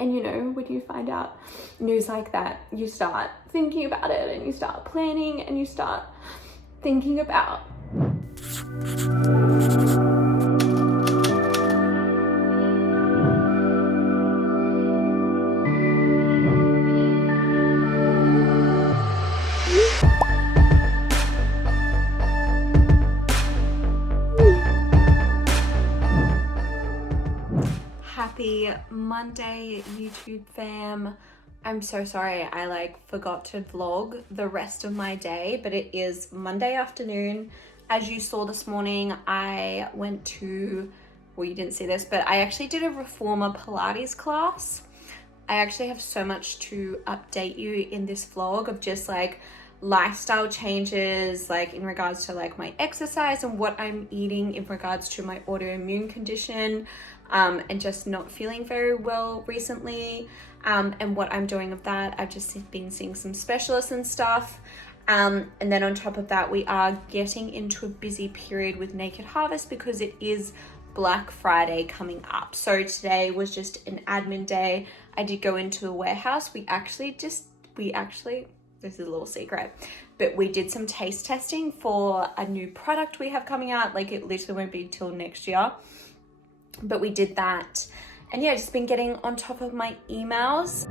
And you know, when you find out news like that, you start thinking about it and you start planning and you start thinking about Happy Monday, YouTube fam. I'm so sorry I forgot to vlog the rest of my day, but it is Monday afternoon. As you saw this morning, I went to, well, you didn't see this, but I actually did a reformer Pilates class. I actually have so much to update you in this vlog of just lifestyle changes, in regards to my exercise and what I'm eating in regards to my autoimmune condition, and just not feeling very well recently, and what I'm doing with that. I've just been seeing some specialists and stuff, and then on top of that, we are getting into a busy period with Naked Harvest because it is Black Friday coming up. So today was just an admin day. I did go into the warehouse. We actually, this is a little secret, but we did some taste testing for a new product we have coming out. It literally won't be till next year, but we did that. And yeah, just been getting on top of my emails.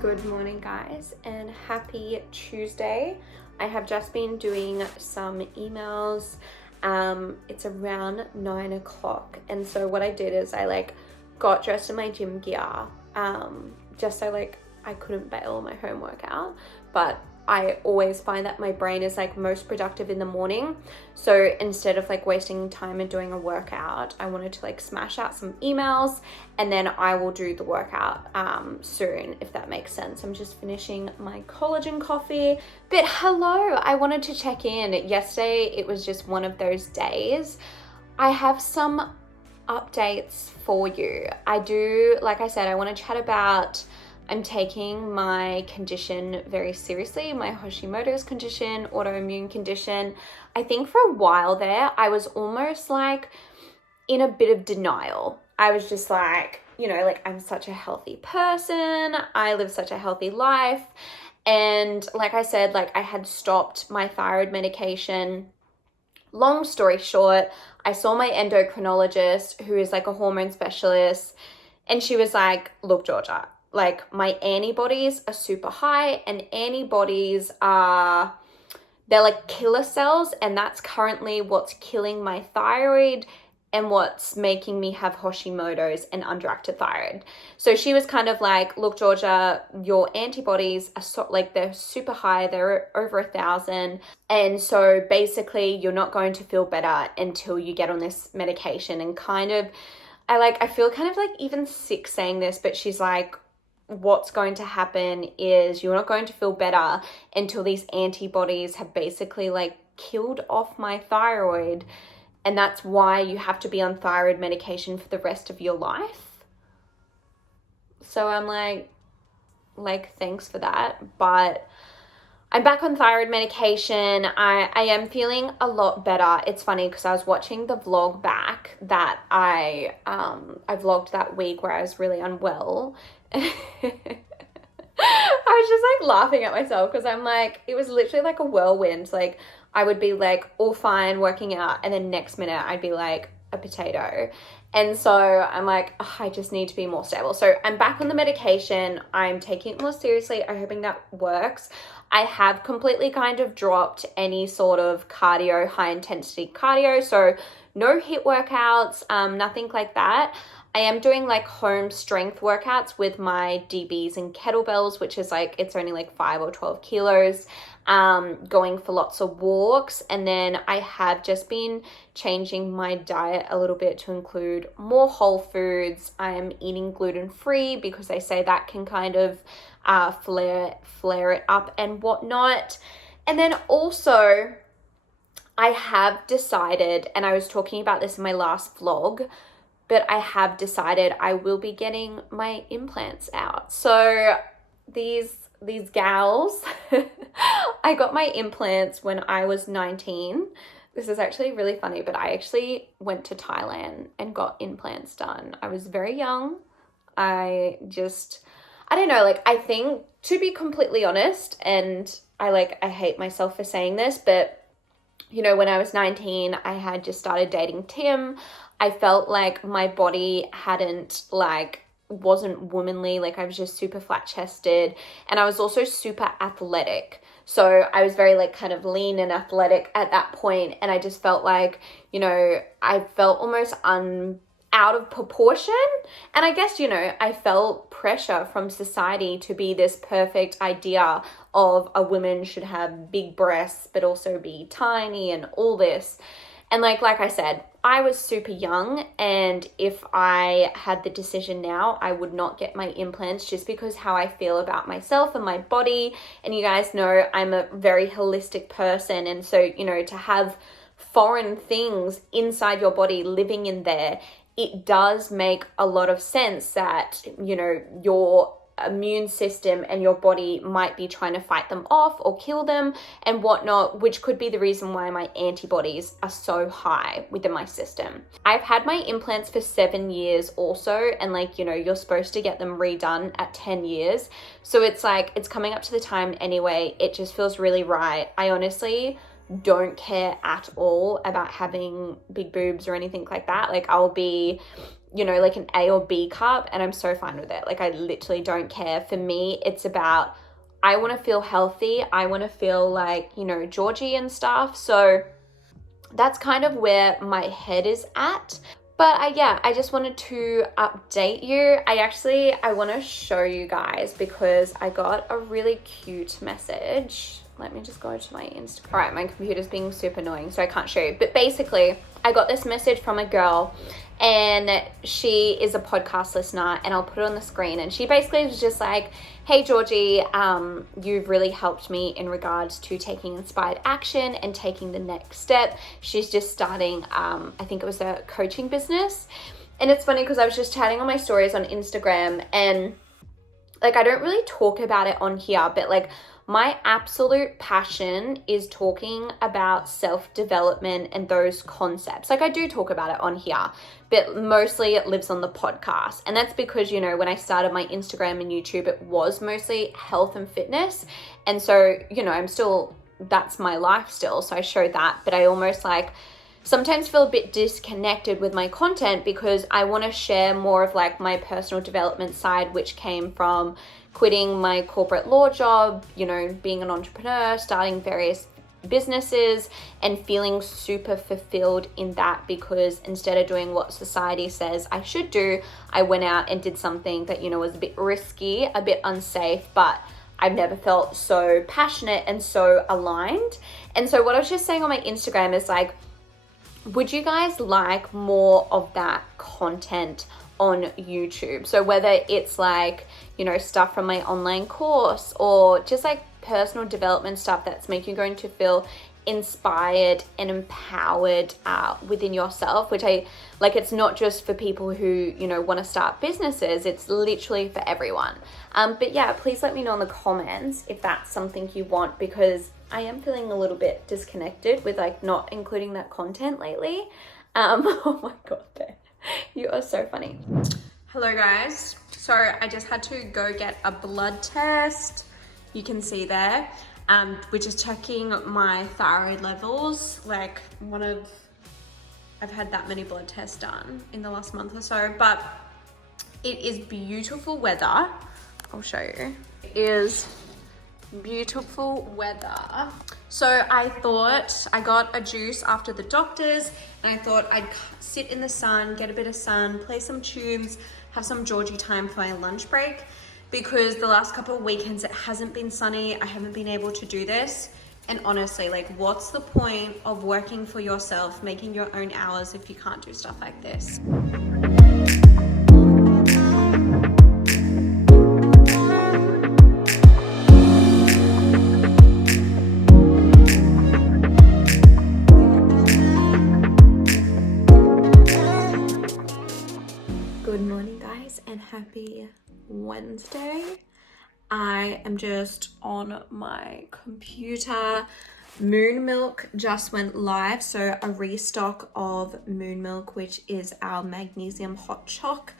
Good morning, guys, and happy Tuesday. I have just been doing some emails. It's around 9 o'clock, and so what I did is I got dressed in my gym gear, just so I couldn't bail on my home workout. But I always find that my brain is most productive in the morning, so instead of wasting time and doing a workout, I wanted to smash out some emails, and then I will do the workout soon, if that makes sense. I'm just finishing my collagen coffee. But hello, I wanted to check in. Yesterday it was just one of those days. I have some updates for you. I do, like I said, I want to chat about, I'm taking my condition very seriously, my Hashimoto's condition, autoimmune condition. I think for a while there, I was almost in a bit of denial. I was just I'm such a healthy person. I live such a healthy life. And like I said, I had stopped my thyroid medication. Long story short, I saw my endocrinologist, who is a hormone specialist, and she was like, look, Georgia, my antibodies are super high, and antibodies are, they're killer cells, and that's currently what's killing my thyroid and what's making me have Hashimoto's and underactive thyroid. So she was kind of look, Georgia, your antibodies are they're super high, they're over 1,000. And so basically you're not going to feel better until you get on this medication. And kind of, I feel kind of even sick saying this, but she's what's going to happen is you're not going to feel better until these antibodies have basically killed off my thyroid, and that's why you have to be on thyroid medication for the rest of your life. So I'm thanks for that, but I'm back on thyroid medication. I am feeling a lot better. It's funny because I was watching the vlog back that I vlogged that week where I was really unwell. I was just laughing at myself because I'm it was literally a whirlwind. I would be all fine working out, and then next minute I'd be a potato. And so I'm I just need to be more stable. So I'm back on the medication. I'm taking it more seriously. I'm hoping that works. I have completely kind of dropped any sort of cardio, high intensity cardio. So no HIIT workouts, nothing like that. I am doing home strength workouts with my DBs and kettlebells, which is it's only 5 or 12 kilos, going for lots of walks. And then I have just been changing my diet a little bit to include more whole foods. I am eating gluten-free because they say that can kind of flare it up and whatnot. And then also I have decided, and I was talking about this in my last vlog, but I have decided I will be getting my implants out. So these gals, I got my implants when I was 19. This is actually really funny, but I actually went to Thailand and got implants done. I was very young. I don't know, like, I think, to be completely honest, and I hate myself for saying this, but you know, when I was 19, I had just started dating Tim. I felt like my body wasn't womanly. Like, I was just super flat chested, and I was also super athletic. So I was very kind of lean and athletic at that point. And I just felt like, you know, I felt almost out of proportion. And I guess, you know, I felt pressure from society to be this perfect idea of a woman should have big breasts, but also be tiny and all this. And like I said, I was super young, and if I had the decision now, I would not get my implants, just because how I feel about myself and my body. And you guys know I'm a very holistic person. And so, you know, to have foreign things inside your body living in there, it does make a lot of sense that, you know, your immune system and your body might be trying to fight them off or kill them and whatnot, which could be the reason why my antibodies are so high within my system. I've had my implants for 7 years also, and you know, you're supposed to get them redone at 10 years. So it's it's coming up to the time anyway. It just feels really right. I honestly don't care at all about having big boobs or anything like that. I'll be, you know, an A or B cup, and I'm so fine with it. I literally don't care. For me, it's about, I want to feel healthy. I want to feel you know, Georgie and stuff. So that's kind of where my head is at. But I just wanted to update you. I want to show you guys, because I got a really cute message. Let me just go to my Instagram. All right, my computer's being super annoying, so I can't show you. But basically, I got this message from a girl, and she is a podcast listener, and I'll put it on the screen. And she basically was just like, hey, Georgie, you've really helped me in regards to taking inspired action and taking the next step. She's just starting, I think it was a coaching business. And it's funny because I was just chatting on my stories on Instagram, and I don't really talk about it on here, but my absolute passion is talking about self-development and those concepts. I do talk about it on here, but mostly it lives on the podcast. And that's because, you know, when I started my Instagram and YouTube, it was mostly health and fitness. And so, you know, that's my life still. So I show that, but I almost sometimes feel a bit disconnected with my content, because I want to share more of my personal development side, which came from quitting my corporate law job, you know, being an entrepreneur, starting various businesses, and feeling super fulfilled in that, because instead of doing what society says I should do, I went out and did something that, you know, was a bit risky, a bit unsafe, but I've never felt so passionate and so aligned. And so what I was just saying on my Instagram is would you guys like more of that content on YouTube? So whether it's you know, stuff from my online course, or just personal development stuff that's making you going to feel inspired and empowered within yourself, which it's not just for people who, you know, want to start businesses. It's literally for everyone. But yeah, please let me know in the comments if that's something you want, because I am feeling a little bit disconnected with not including that content lately. Oh my god, babe. You are so funny. Hello guys. So I just had to go get a blood test. You can see there, which is checking my thyroid levels. I've had that many blood tests done in the last month or so, but it is beautiful weather. I'll show you. It is beautiful weather. So I thought, I got a juice after the doctors, and I thought I'd sit in the sun, get a bit of sun, play some tunes, have some Georgie time for my lunch break, because the last couple of weekends it hasn't been sunny. I haven't been able to do this. And honestly, what's the point of working for yourself, making your own hours, if you can't do stuff like this? happy Wednesday. I am just on my computer. Moon Mylk just went live, so a restock of Moon Mylk, which is our magnesium hot choc.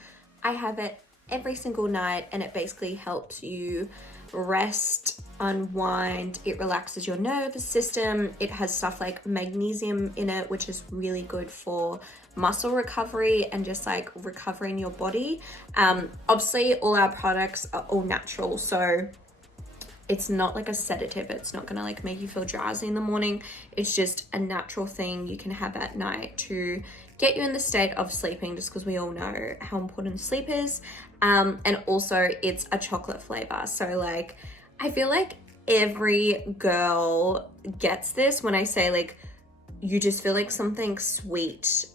I have it every single night and it basically helps you rest, unwind, it relaxes your nervous system. It has stuff like magnesium in it, which is really good for muscle recovery and just like recovering your body. Obviously all our products are all natural, so it's not like a sedative. It's not gonna like make you feel drowsy in the morning. It's just a natural thing you can have at night to get you in the state of sleeping, just because we all know how important sleep is. And also it's a chocolate flavor. So like, I feel like every girl gets this when I say like, you just feel like something sweet.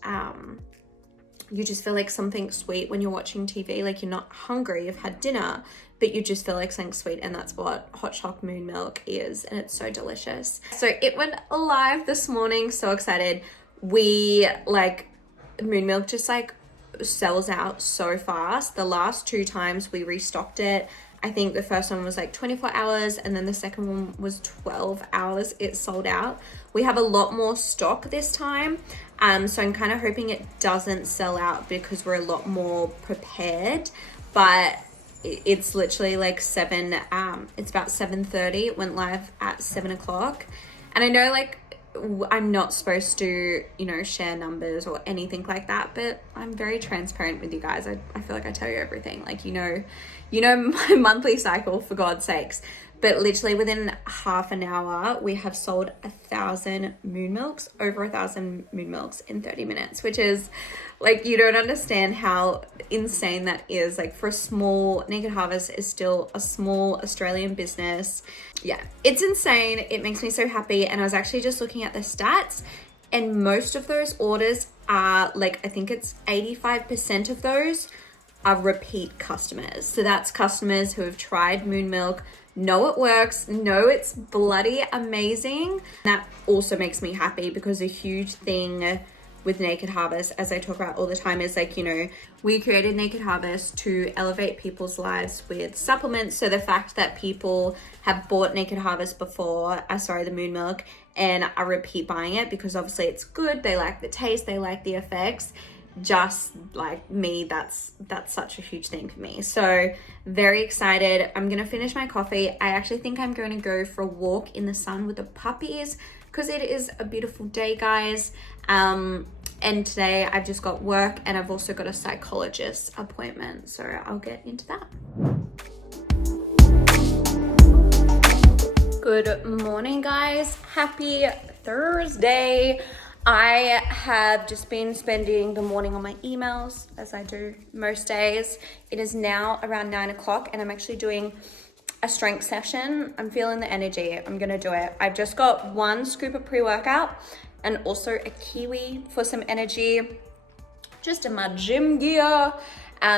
You just feel like something sweet when you're watching TV, like you're not hungry, you've had dinner, but you just feel like something sweet, and that's what Hot Choc Moon Mylk is, and it's so delicious. So it went live this morning, so excited. We like, Moon Mylk just like sells out so fast. The last 2 times we restocked it, I think the first one was like 24 hours and then the second one was 12 hours. It sold out. We have a lot more stock this time. So I'm kind of hoping it doesn't sell out because we're a lot more prepared, but it's literally like it's about 7:30. It went live at 7 o'clock. And I know like I'm not supposed to, you know, share numbers or anything like that, but I'm very transparent with you guys. I feel like I tell you everything. Like, you know my monthly cycle, for God's sakes. But literally within half an hour, we have sold 1,000 Moon Mylks, over 1,000 Moon Mylks in 30 minutes, which is like, you don't understand how insane that is. Like, for a small, Naked Harvest is still a small Australian business. Yeah, it's insane. It makes me so happy. And I was actually just looking at the stats, and most of those orders are like, I think it's 85% of those are repeat customers. So that's customers who have tried Moon Mylk, know it works, know it's bloody amazing. That also makes me happy, because a huge thing with Naked Harvest, as I talk about all the time, is like, you know, we created Naked Harvest to elevate people's lives with supplements. So the fact that people have bought Naked Harvest before, the Moon Mylk, and are repeat buying it because obviously it's good, they like the taste, they like the effects, just like me, that's such a huge thing for me. So very excited. I'm gonna finish my coffee. I actually think I'm going to go for a walk in the sun with the puppies, because it is a beautiful day, guys. And today I've just got work, and I've also got a psychologist appointment, so I'll get into that. Good morning, guys. Happy Thursday. I have just been spending the morning on my emails, as I do most days. It is now around 9 o'clock, and I'm actually doing a strength session. I'm feeling the energy. I'm gonna do it. I've just got 1 scoop of pre-workout and also a kiwi for some energy, just in my gym gear.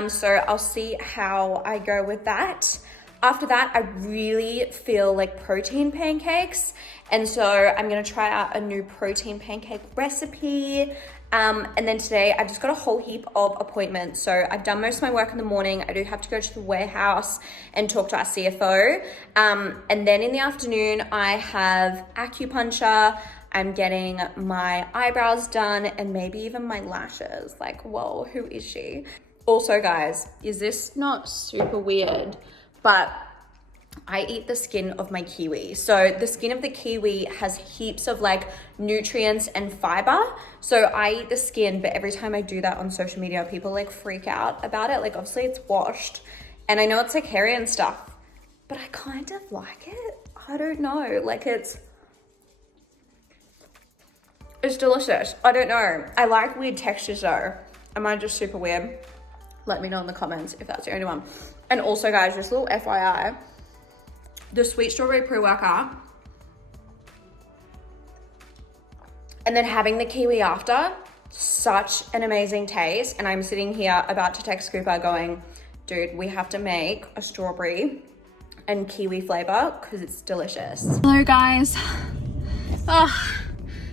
So I'll see how I go with that. After that, I really feel like protein pancakes. And so I'm gonna try out a new protein pancake recipe. And then today I've just got a whole heap of appointments. So I've done most of my work in the morning. I do have to go to the warehouse and talk to our CFO. And then in the afternoon, I have acupuncture. I'm getting my eyebrows done and maybe even my lashes. Like, whoa, who is she? Also, guys, is this not super weird? But I eat the skin of my kiwi. So the skin of the kiwi has heaps of like nutrients and fiber. So I eat the skin, but every time I do that on social media, people like freak out about it. Like, obviously it's washed and I know it's like hairy and stuff, but I kind of like it. I don't know, like it's delicious. I don't know. I like weird textures though. Am I just super weird? Let me know in the comments if that's the only one. And also, guys, just a little FYI, the sweet strawberry pre-workout and then having the kiwi after, such an amazing taste. And I'm sitting here about to text Cooper going, dude, we have to make a strawberry and kiwi flavor because it's delicious. Hello, guys. Oh,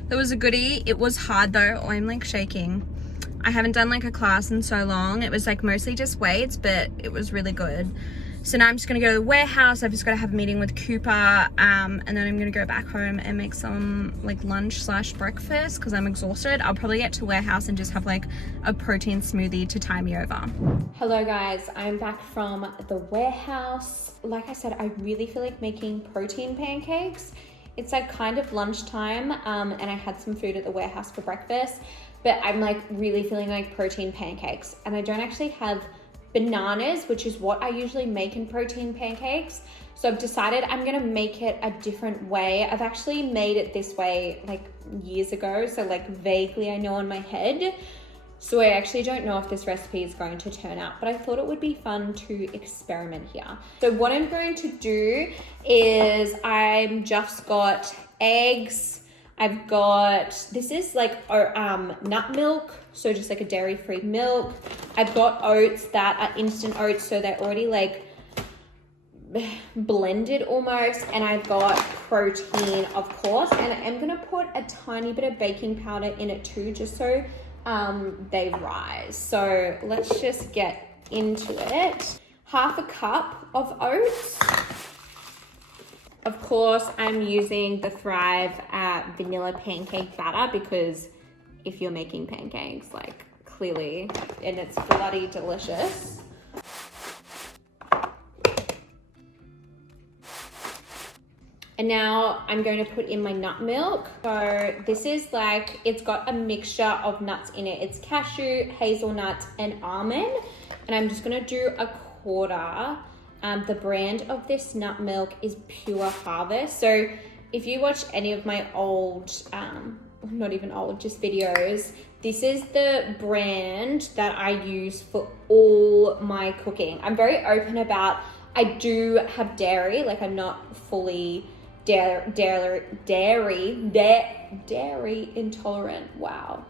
that was a goodie. It was hard though. I'm like shaking. I haven't done like a class in so long. It was like mostly just weights, but it was really good. So now I'm just gonna go to the warehouse. I've just gotta have a meeting with Cooper, and then I'm gonna go back home and make some like lunch / breakfast because I'm exhausted. I'll probably get to the warehouse and just have like a protein smoothie to tie me over. Hello guys, I'm back from the warehouse. Like I said, I really feel like making protein pancakes. It's like kind of lunchtime, and I had some food at the warehouse for breakfast, but I'm like really feeling like protein pancakes, and I don't actually have bananas, which is what I usually make in protein pancakes. So I've decided I'm gonna make it a different way. I've actually made it this way like years ago, so like vaguely I know in my head. So I actually don't know if this recipe is going to turn out, but I thought it would be fun to experiment here. So what I'm going to do is I've just got eggs. I've got, this is like nut milk, so just like a dairy-free milk. I've got oats that are instant oats, so they're already like blended almost. And I've got protein, of course, and I'm gonna put a tiny bit of baking powder in it too, just so they rise. So let's just get into it. Half a cup of oats. Of course, I'm using the Thrive vanilla pancake batter because if you're making pancakes, like clearly, and it's bloody delicious. And now I'm going to put in my nut milk. So this is like, it's got a mixture of nuts in it. It's cashew, hazelnut, and almond. And I'm just gonna do a quarter. The brand of this nut milk is Pure Harvest. So if you watch any of my old, not even old, just videos, this is the brand that I use for all my cooking. I'm very open about, I do have dairy, like I'm not fully dairy intolerant. Wow.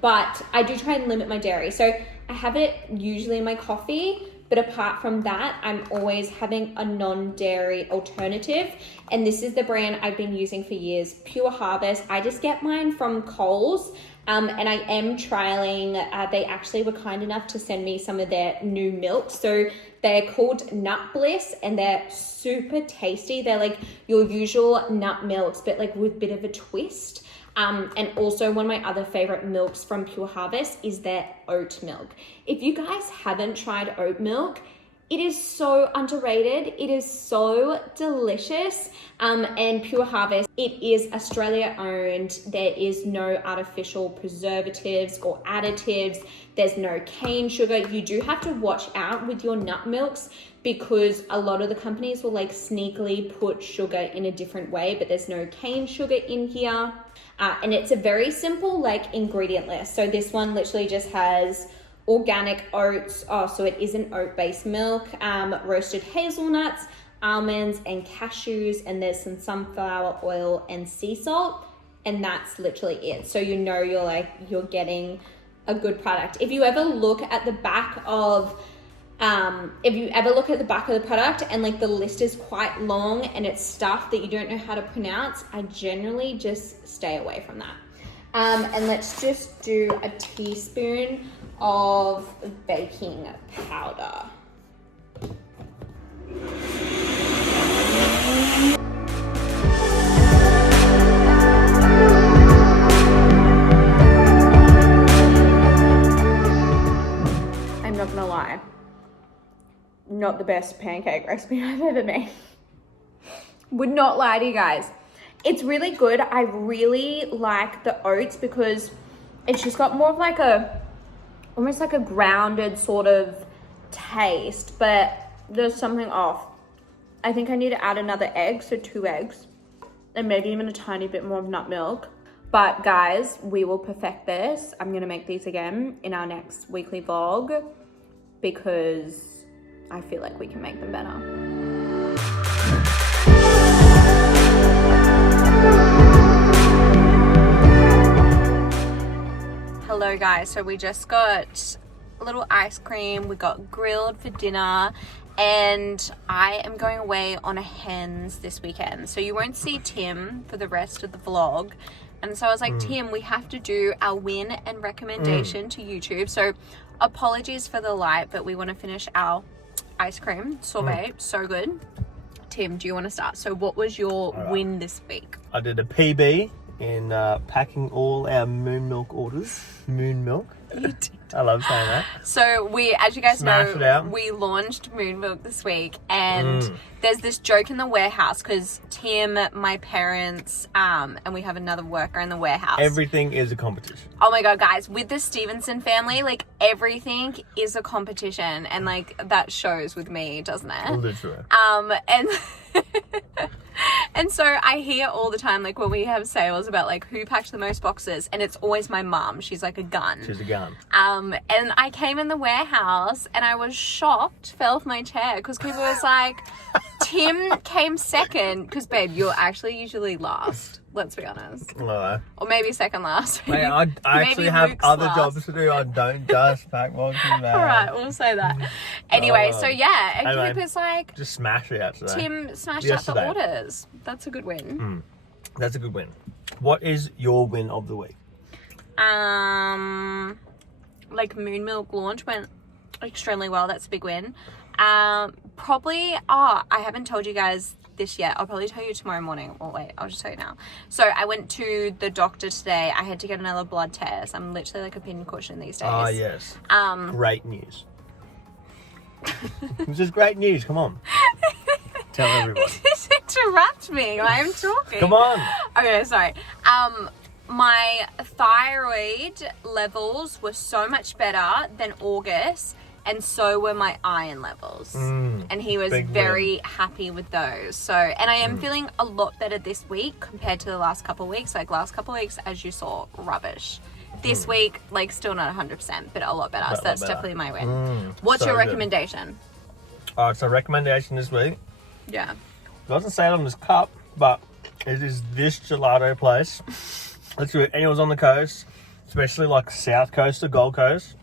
But I do try and limit my dairy. So I have it usually in my coffee, but apart from that, I'm always having a non-dairy alternative. And this is the brand I've been using for years, Pure Harvest. I just get mine from Coles, and I am trialing, they actually were kind enough to send me some of their new milks. So they're called Nut Bliss, and they're super tasty. They're like your usual nut milks, but like with a bit of a twist. And also one of my other favorite milks from Pure Harvest is their oat milk. If you guys haven't tried oat milk, it is so underrated. It is so delicious. And Pure Harvest, it is Australia owned. There is no artificial preservatives or additives. There's no cane sugar. You do have to watch out with your nut milks because a lot of the companies will like sneakily put sugar in a different way, but there's no cane sugar in here. And it's a very simple like ingredient list. So this one literally just has organic oats. So it is an oat-based milk, roasted hazelnuts, almonds, and cashews. And there's some sunflower oil and sea salt. And that's literally it. So you know you're getting a good product. If you ever look at the back of the product and like the list is quite long and it's stuff that you don't know how to pronounce, I generally just stay away from that. And let's just do a teaspoon of baking powder. I'm not gonna lie. Not the best pancake recipe I've ever made. Would not lie to you guys. It's really good. I really like the oats because it's just got more of like almost like a grounded sort of taste, but there's something off. I think I need to add another egg, so 2 eggs, and maybe even a tiny bit more of nut milk. But guys, we will perfect this. I'm gonna make these again in our next weekly vlog because I feel like we can make them better. Hello guys, so we just got a little ice cream, we got grilled for dinner, and I am going away on a hens this weekend. So you won't see Tim for the rest of the vlog, And so I was like, Tim, we have to do our win and recommendation to YouTube. So apologies for the light, but we want to finish our ice cream sorbet. So good. Tim, do you want to start? So what was your win this week? I did a PB in packing all our Moon Mylk orders. Moon Mylk. You did. I love saying that. So we, as you guys Smashed it know, out. we launched Moon Mylk this week, and there's this joke in the warehouse because Tim, my parents, and we have another worker in the warehouse. Everything is a competition. Oh my God, guys, with the Stevenson family, like everything is a competition, and like that shows with me, doesn't it? Literally. And and so I hear all the time, like when we have sales about like who packed the most boxes, and it's always my mum. She's like a gun. She's a gun. And I came in the warehouse and I was shocked, fell off my chair because people was like, Tim came second, because babe, you're actually usually last. Let's be honest. No. Or maybe second last. Mate, I actually have Luke's other last. jobs to do. I don't just pack boxes, man. All right, we'll say that. Anyway, so yeah, and Anyway, Cooper's like, just smashed it out today. Tim smashed Yesterday. out the orders. That's a good win. That's a good win. What is your win of the week? Like Moon Mylk launch went extremely well. That's a big win. Probably, I haven't told you guys this yet. I'll probably tell you tomorrow morning. Or wait, I'll just tell you now. So I went to the doctor today. I had to get another blood test. I'm literally like a pin cushion these days. Ah, yes. Great news. This is great news. Come on. Tell everyone. Just interrupt me. I'm talking. Come on. Okay, sorry. My thyroid levels were so much better than August, and so were my iron levels. And he was very happy with those. So, and I am feeling a lot better this week compared to the last couple of weeks. Like last couple of weeks, as you saw, rubbish. This week, like still not 100%, but a lot better. So that's definitely my win. What's your recommendation? All right, so recommendation this week. Yeah. It doesn't say it on this cup, but it is this gelato place. Literally, anyone's on the coast, especially like South Coast or Gold Coast,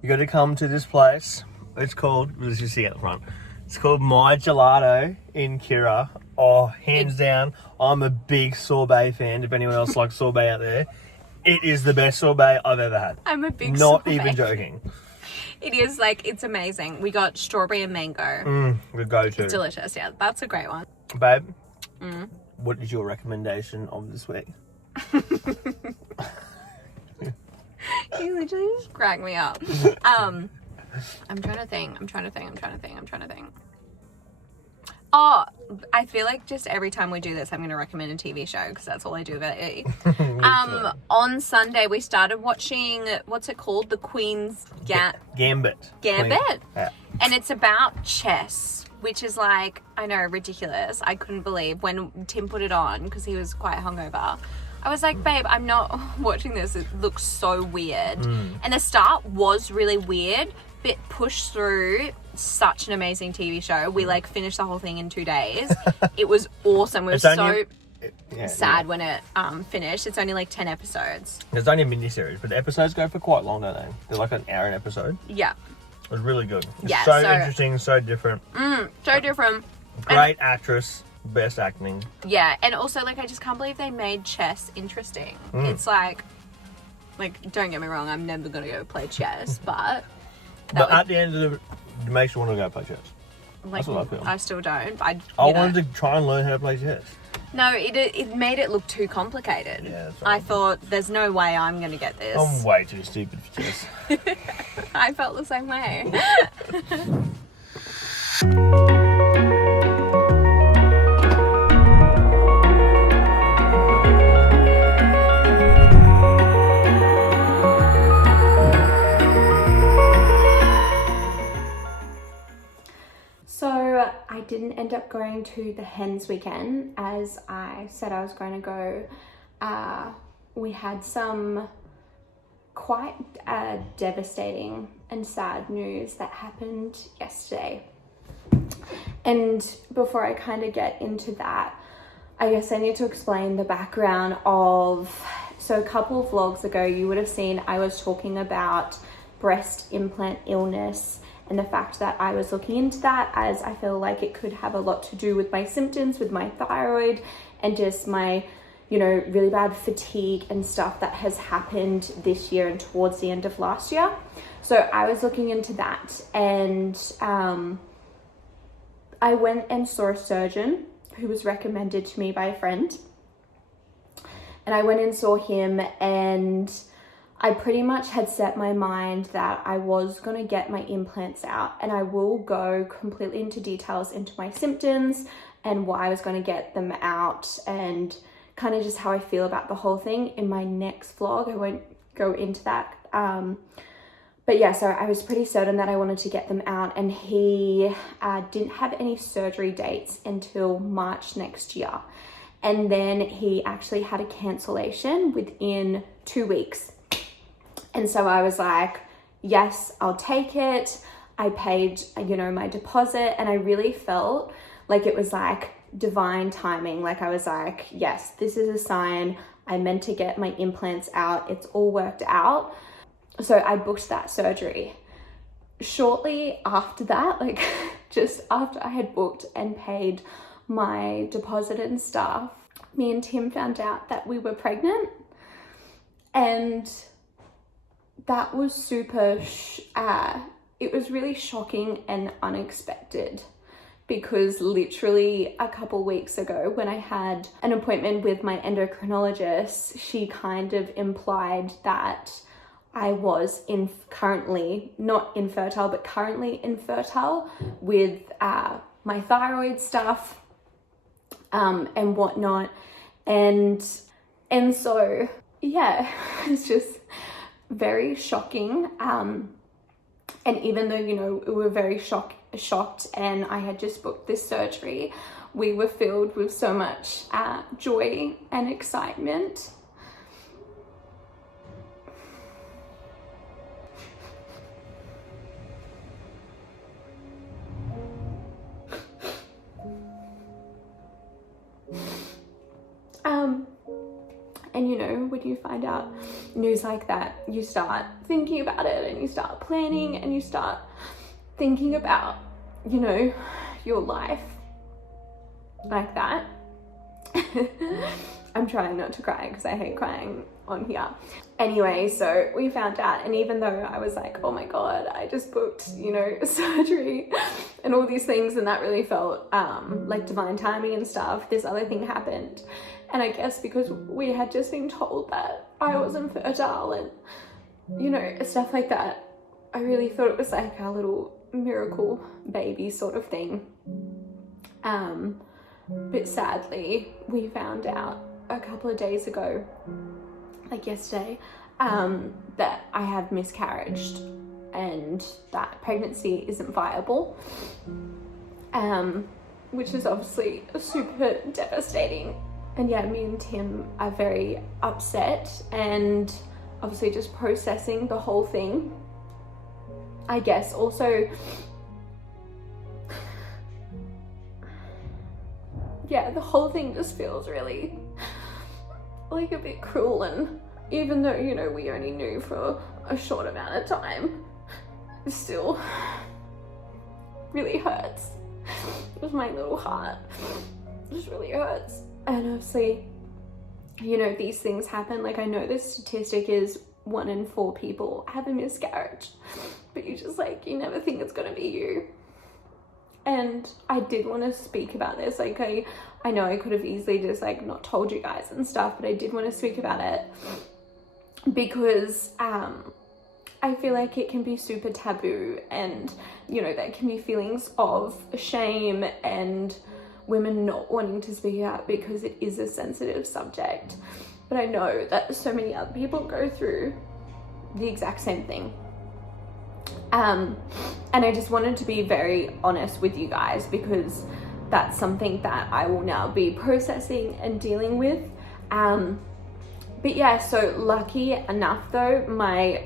you got to come to this place. It's called, as you see out front, it's called My Gelato in Kira. Oh, hands down, I'm a big sorbet fan. If anyone else likes sorbet out there, it is the best sorbet I've ever had. I'm a big Not sorbet even joking. It is like, it's amazing. We got strawberry and mango. The go-to. It's delicious. Yeah, that's a great one. Babe, what is your recommendation of this week? You literally just crack me up. I'm trying to think. Oh, I feel like just every time we do this, I'm going to recommend a TV show because that's all I do about it. On Sunday, we started watching, what's it called? The Queen's Gambit. Gambit? Yeah. And it's about chess, which is like, I know, ridiculous. I couldn't believe when Tim put it on because he was quite hungover. I was like, babe, I'm not watching this. It looks so weird. And the start was really weird, but pushed through such an amazing TV show. We like finished the whole thing in 2 days. It was awesome. We were so sad when it finished. It's only like 10 episodes. It's only a mini-series, but the episodes go for quite long, don't they? They're like an hour an episode. Yeah. It was really good. It's Yeah, so so interesting, so different. So different. Great actress, best acting. Yeah, and also like I just can't believe they made chess interesting. It's like don't get me wrong, I'm never gonna go play chess, but at the end of it makes you want to go play chess. like, That's what I feel. I still don't. I wanted to try and learn how to play chess. No, it made it look too complicated. Yeah, that's right. I thought there's no way I'm gonna get this. I'm way too stupid for chess. I felt the same way. So I didn't end up going to the hens weekend as I said I was going to go. We had some quite devastating and sad news that happened yesterday. And before I kind of get into that, I guess I need to explain the background of, so a couple of vlogs ago you would have seen I was talking about breast implant illness and the fact that I was looking into that as I feel like it could have a lot to do with my symptoms, with my thyroid and just my, you know, really bad fatigue and stuff that has happened this year and towards the end of last year. So I was looking into that, and I went and saw a surgeon who was recommended to me by a friend. And I went and saw him, and I pretty much had set my mind that I was going to get my implants out, and I will go completely into details into my symptoms and why I was going to get them out and kind of just how I feel about the whole thing in my next vlog. I won't go into that. But yeah, so I was pretty certain that I wanted to get them out, and he didn't have any surgery dates until March next year. And then he actually had a cancellation within 2 weeks. And so I was like, yes, I'll take it. I paid, you know, my deposit, and I really felt like it was like divine timing. Like I was like, yes, this is a sign. I meant to get my implants out. It's all worked out. So I booked that surgery. Shortly after that, like just after I had booked and paid my deposit and stuff, me and Tim found out that we were pregnant, and that was super, it was really shocking and unexpected, because literally a couple weeks ago when I had an appointment with my endocrinologist, she kind of implied that I was currently infertile with my thyroid stuff and whatnot, and so yeah, it's just very shocking. And even though, you know, we were very shocked and I had just booked this surgery, we were filled with so much joy and excitement. And you know, when you find out news like that, you start thinking about it, and you start planning, and you start thinking about, you know, your life like that. I'm trying not to cry because I hate crying on here. Anyway, so we found out, and even though I was like, oh my God, I just booked, you know, surgery and all these things, and that really felt like divine timing and stuff, this other thing happened. And I guess because we had just been told that I was infertile and, you know, stuff like that, I really thought it was like a little miracle baby sort of thing. But sadly, we found out a couple of days ago, like yesterday, that I have miscarriaged and that pregnancy isn't viable, which is obviously super devastating. And yeah, me and Tim are very upset and obviously just processing the whole thing. I guess also, yeah, the whole thing just feels really like a bit cruel, and even though, you know, we only knew for a short amount of time, it still really hurts. With my little heart, it just really hurts. And obviously, you know, these things happen. Like, I know the statistic is 1 in 4 people have a miscarriage, but you just like, you never think it's gonna be you. And I did want to speak about this. Like, I know I could have easily just like not told you guys and stuff, but I did want to speak about it because I feel like it can be super taboo, and, you know, there can be feelings of shame and women not wanting to speak out because it is a sensitive subject. But I know that so many other people go through the exact same thing. And I just wanted to be very honest with you guys, because that's something that I will now be processing and dealing with. But yeah, so lucky enough though, my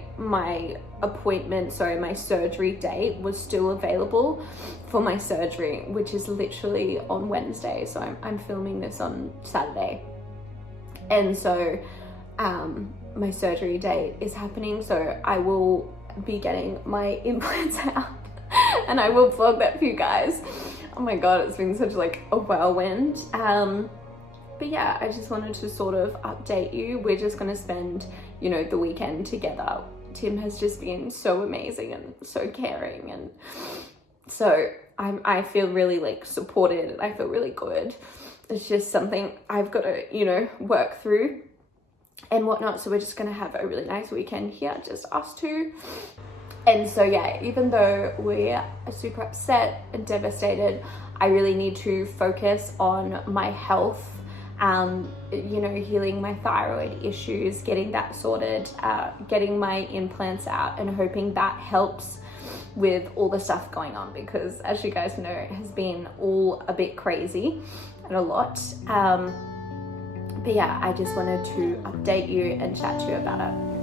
surgery date was still available for my surgery, which is literally on Wednesday. So I'm filming this on Saturday. And so my surgery date is happening. So I will be getting my implants out and I will vlog that for you guys. Oh my God, it's been such like a whirlwind. But yeah, I just wanted to sort of update you. We're just going to spend, you know, the weekend together. Tim has just been so amazing and so caring, and so I feel really like supported, and I feel really good. It's just something I've got to, you know, work through and whatnot. So we're just going to have a really nice weekend here, just us two. And so yeah, even though we're super upset and devastated, I really need to focus on my health, you know, healing my thyroid issues, getting that sorted, getting my implants out, and hoping that helps with all the stuff going on, because as you guys know, it has been all a bit crazy and a lot. But yeah, I just wanted to update you and chat to you about it.